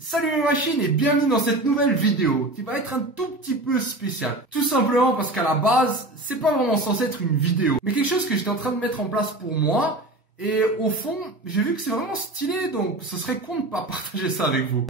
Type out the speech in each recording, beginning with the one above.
Salut mes machines et bienvenue dans cette nouvelle vidéo qui va être un tout petit peu spéciale. Tout simplement parce qu'à la base, c'est pas vraiment censé être une vidéo, mais quelque chose que j'étais en train de mettre en place pour moi. Et au fond, j'ai vu que c'est vraiment stylé, donc ce serait con de pas partager ça avec vous.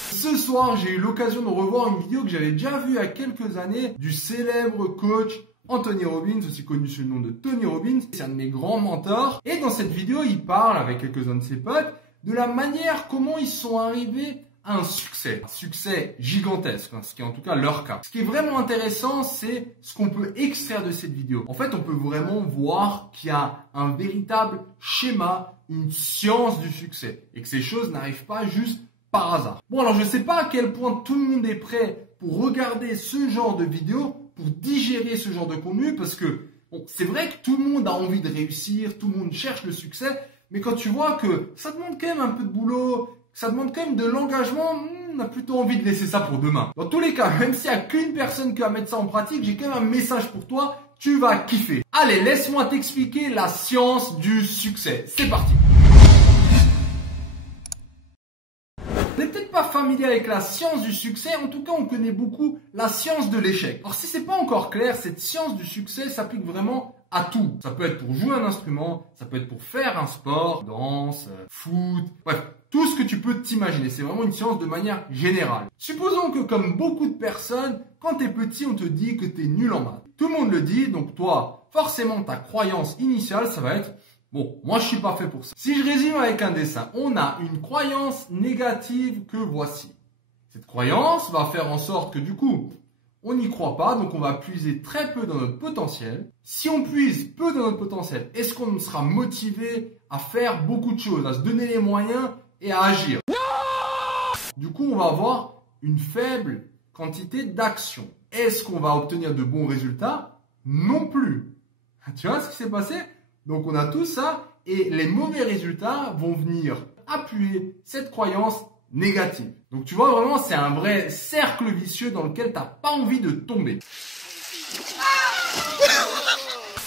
Ce soir, j'ai eu l'occasion de revoir une vidéo que j'avais déjà vue il y a quelques années du célèbre coach Anthony Robbins, aussi connu sous le nom de Tony Robbins. C'est un de mes grands mentors. Et dans cette vidéo, il parle avec quelques-uns de ses potes de la manière comment ils sont arrivés à un succès gigantesque, hein, ce qui est en tout cas leur cas. Ce qui est vraiment intéressant, c'est ce qu'on peut extraire de cette vidéo. En fait, on peut vraiment voir qu'il y a un véritable schéma, une science du succès et que ces choses n'arrivent pas juste par hasard. Bon, alors je sais pas à quel point tout le monde est prêt pour regarder ce genre de vidéo, pour digérer ce genre de contenu, parce que bon, c'est vrai que tout le monde a envie de réussir, tout le monde cherche le succès, mais quand tu vois que ça demande quand même un peu de boulot, ça demande quand même de l'engagement, on a plutôt envie de laisser ça pour demain. Dans tous les cas, même s'il n'y a qu'une personne qui va mettre ça en pratique, j'ai quand même un message pour toi, tu vas kiffer. Allez, laisse-moi t'expliquer la science du succès. C'est parti. On n'est peut-être pas familier avec la science du succès, en tout cas on connaît beaucoup la science de l'échec. Alors si c'est pas encore clair, cette science du succès s'applique vraiment à tout. Ça peut être pour jouer un instrument, ça peut être pour faire un sport, danse, foot, bref, tout ce que tu peux t'imaginer. C'est vraiment une science de manière générale. Supposons que comme beaucoup de personnes, quand tu es petit, on te dit que tu es nul en maths. Tout le monde le dit, donc toi, forcément ta croyance initiale, ça va être bon, moi je suis pas fait pour ça. Si je résume avec un dessin, on a une croyance négative que voici. Cette croyance va faire en sorte que du coup, on n'y croit pas, donc on va puiser très peu dans notre potentiel. Si on puise peu dans notre potentiel, est-ce qu'on sera motivé à faire beaucoup de choses, à se donner les moyens et à agir? Non! Du coup, on va avoir une faible quantité d'action. Est-ce qu'on va obtenir de bons résultats? Non plus. Tu vois ce qui s'est passé? Donc on a tout ça et les mauvais résultats vont venir appuyer cette croyance négative. Donc tu vois vraiment c'est un vrai cercle vicieux dans lequel tu n'as pas envie de tomber.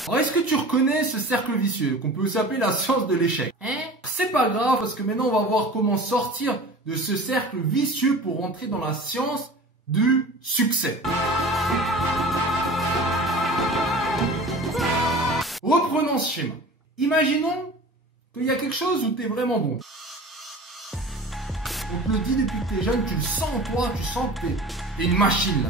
Alors est-ce que tu reconnais ce cercle vicieux qu'on peut aussi appeler la science de l'échec? C'est pas grave parce que maintenant on va voir comment sortir de ce cercle vicieux pour rentrer dans la science du succès. Reprenons ce schéma. Imaginons qu'il y a quelque chose où tu es vraiment bon. On te le dit depuis que tu es jeune, tu le sens en toi, tu sens que tu es une machine là.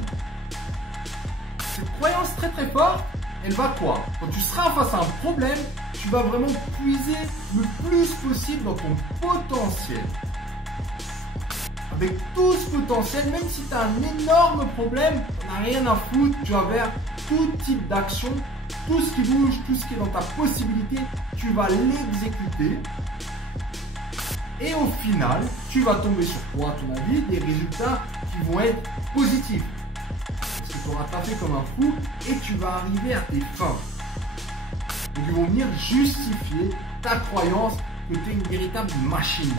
Cette croyance très très forte, elle va quoi? Quand tu seras face à un problème, tu vas vraiment puiser le plus possible dans ton potentiel. Avec tout ce potentiel, même si tu as un énorme problème, tu n'as rien à foutre, tu vas vers tout type d'action. Tout ce qui bouge, tout ce qui est dans ta possibilité, tu vas l'exécuter. Et au final, tu vas tomber sur quoi, à ton avis, des résultats qui vont être positifs. Parce que tu auras taffé comme un fou et tu vas arriver à tes fins. Donc ils vont venir justifier ta croyance que tu es une véritable machine.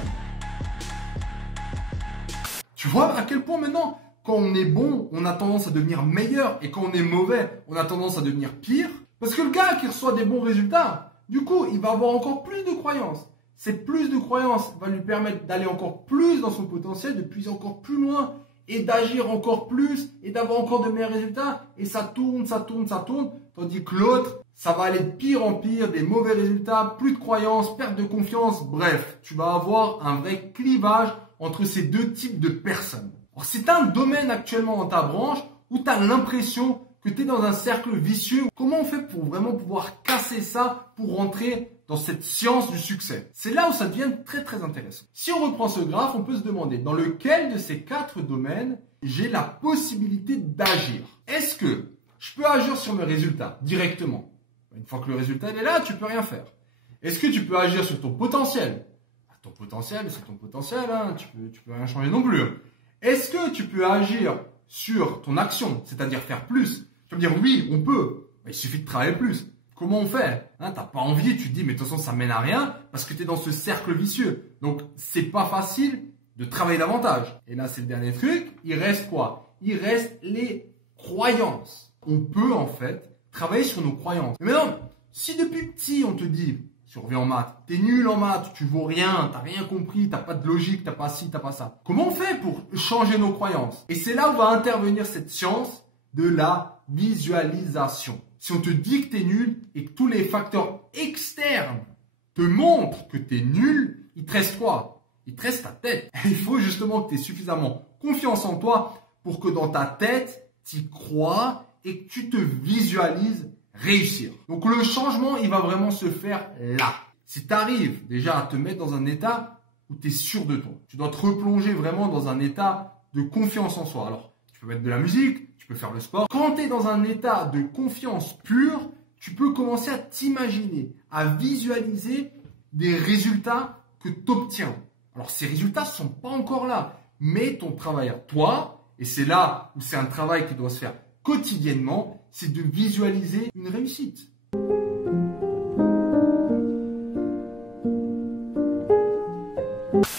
Tu vois à quel point maintenant, quand on est bon, on a tendance à devenir meilleur et quand on est mauvais, on a tendance à devenir pire. Parce que le gars qui reçoit des bons résultats, du coup, il va avoir encore plus de croyances. Cette plus de croyances va lui permettre d'aller encore plus dans son potentiel, de puiser encore plus loin et d'agir encore plus et d'avoir encore de meilleurs résultats. Et ça tourne, ça tourne, ça tourne. Tandis que l'autre, ça va aller de pire en pire, des mauvais résultats, plus de croyances, perte de confiance. Bref, tu vas avoir un vrai clivage entre ces deux types de personnes. Alors, c'est un domaine actuellement dans ta branche où tu as l'impression que tu es dans un cercle vicieux. Comment on fait pour vraiment pouvoir casser ça pour rentrer dans cette science du succès? C'est là où ça devient très très intéressant. Si on reprend ce graphe, on peut se demander dans lequel de ces 4 domaines j'ai la possibilité d'agir. Est-ce que je peux agir sur mes résultats directement? Une fois que le résultat est là, tu peux rien faire. Est-ce que tu peux agir sur ton potentiel? Ton potentiel, c'est ton potentiel, hein. Tu peux rien changer non plus. Est-ce que tu peux agir sur ton action, c'est-à-dire faire plus? Tu vas me dire oui, on peut, mais il suffit de travailler plus. Comment on fait? T'as pas envie, tu te dis mais de toute façon ça mène à rien parce que tu es dans ce cercle vicieux. Donc c'est pas facile de travailler davantage. Et là c'est le dernier truc, il reste quoi? Il reste les croyances. On peut en fait travailler sur nos croyances. Mais maintenant, si depuis petit on te dit, si tu reviens en maths, t'es nul en maths, tu vaux rien, t'as rien compris, t'as pas de logique, t'as pas ci, t'as pas ça. Comment on fait pour changer nos croyances? Et c'est là où va intervenir cette science de la visualisation. Si on te dit que t'es nul et que tous les facteurs externes te montrent que t'es nul, il te reste quoi? Il te reste ta tête. Il faut justement que tu aies suffisamment confiance en toi pour que dans ta tête, tu y crois et que tu te visualises réussir. Donc le changement, il va vraiment se faire là. Si tu arrives déjà à te mettre dans un état où tu es sûr de toi, tu dois te replonger vraiment dans un état de confiance en soi. Alors, tu peux mettre de la musique, tu peux faire le sport. Quand tu es dans un état de confiance pure, tu peux commencer à t'imaginer, à visualiser des résultats que tu obtiens. Alors, ces résultats ne sont pas encore là, mais ton travail à toi, et c'est là où c'est un travail qui doit se faire quotidiennement, c'est de visualiser une réussite.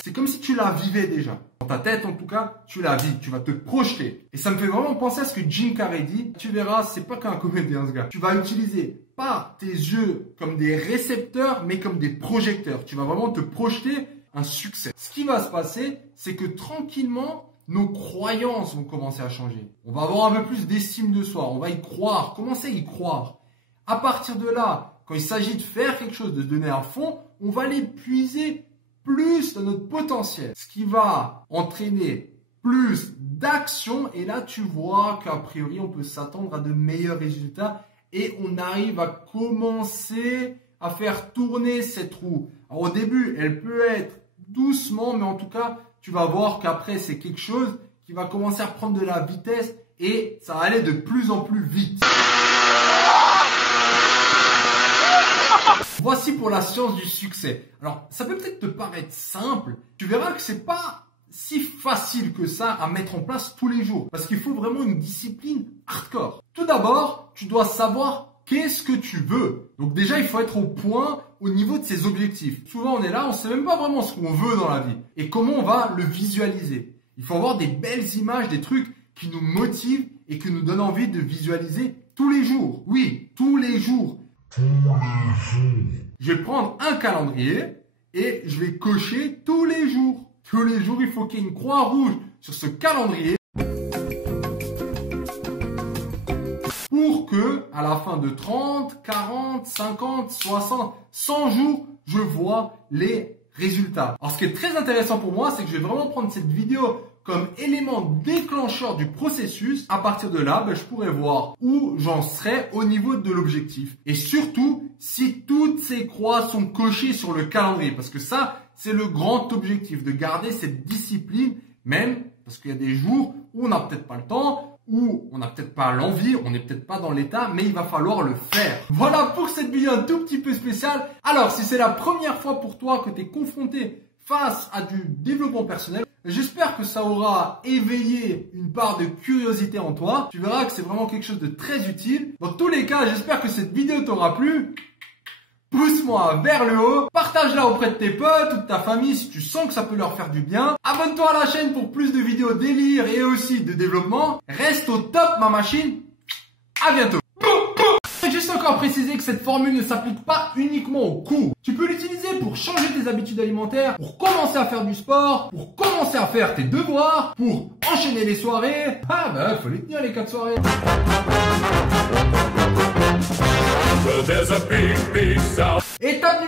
C'est comme si tu la vivais déjà. Dans ta tête, en tout cas, tu la vis, tu vas te projeter. Et ça me fait vraiment penser à ce que Jim Carrey dit. Tu verras, c'est pas qu'un comédien, ce gars. Tu vas utiliser pas tes yeux comme des récepteurs, mais comme des projecteurs. Tu vas vraiment te projeter un succès. Ce qui va se passer, c'est que tranquillement, nos croyances vont commencer à changer. On va avoir un peu plus d'estime de soi. On va y croire. Commencer à y croire. À partir de là, quand il s'agit de faire quelque chose, de se donner à fond, on va l'épuiser plus de notre potentiel. Ce qui va entraîner plus d'action. Et là, tu vois qu'a priori, on peut s'attendre à de meilleurs résultats. Et on arrive à commencer à faire tourner cette roue. Alors au début, elle peut être doucement, mais en tout cas, tu vas voir qu'après, c'est quelque chose qui va commencer à prendre de la vitesse et ça va aller de plus en plus vite. Voici pour la science du succès. Alors, ça peut peut-être te paraître simple. Tu verras que c'est pas si facile que ça à mettre en place tous les jours. Parce qu'il faut vraiment une discipline hardcore. Tout d'abord, tu dois savoir qu'est-ce que tu veux. Donc déjà, il faut être au point au niveau de ses objectifs. Souvent, on est là, on ne sait même pas vraiment ce qu'on veut dans la vie et comment on va le visualiser. Il faut avoir des belles images, des trucs qui nous motivent et qui nous donnent envie de visualiser tous les jours. Oui, tous les jours. Je vais prendre un calendrier et je vais cocher tous les jours. Tous les jours, il faut qu'il y ait une croix rouge sur ce calendrier pour que, à la fin de 30, 40, 50, 60, 100 jours, je vois les résultats. Alors, ce qui est très intéressant pour moi, c'est que je vais vraiment prendre cette vidéo comme élément déclencheur du processus. À partir de là, je pourrais voir où j'en serai au niveau de l'objectif. Et surtout, si toutes ces croix sont cochées sur le calendrier. Parce que ça, c'est le grand objectif, de garder cette discipline, même parce qu'il y a des jours où on n'a peut-être pas le temps, où on n'a peut-être pas l'envie, on n'est peut-être pas dans l'état, mais il va falloir le faire. Voilà pour cette vidéo un tout petit peu spéciale. Alors, si c'est la première fois pour toi que tu es confronté face à du développement personnel, j'espère que ça aura éveillé une part de curiosité en toi. Tu verras que c'est vraiment quelque chose de très utile. Dans tous les cas, j'espère que cette vidéo t'aura plu. Pousse-moi vers le haut, partage-la auprès de tes potes ou de ta famille si tu sens que ça peut leur faire du bien. Abonne-toi à la chaîne pour plus de vidéos délire et aussi de développement. Reste au top ma machine. À bientôt. Juste encore préciser que cette formule ne s'applique pas uniquement au cours. Tu peux l'utiliser pour changer tes habitudes alimentaires, pour commencer à faire du sport, pour commencer à faire tes devoirs, pour enchaîner les soirées. Ah bah, faut les tenir les 4 soirées. Étape numéro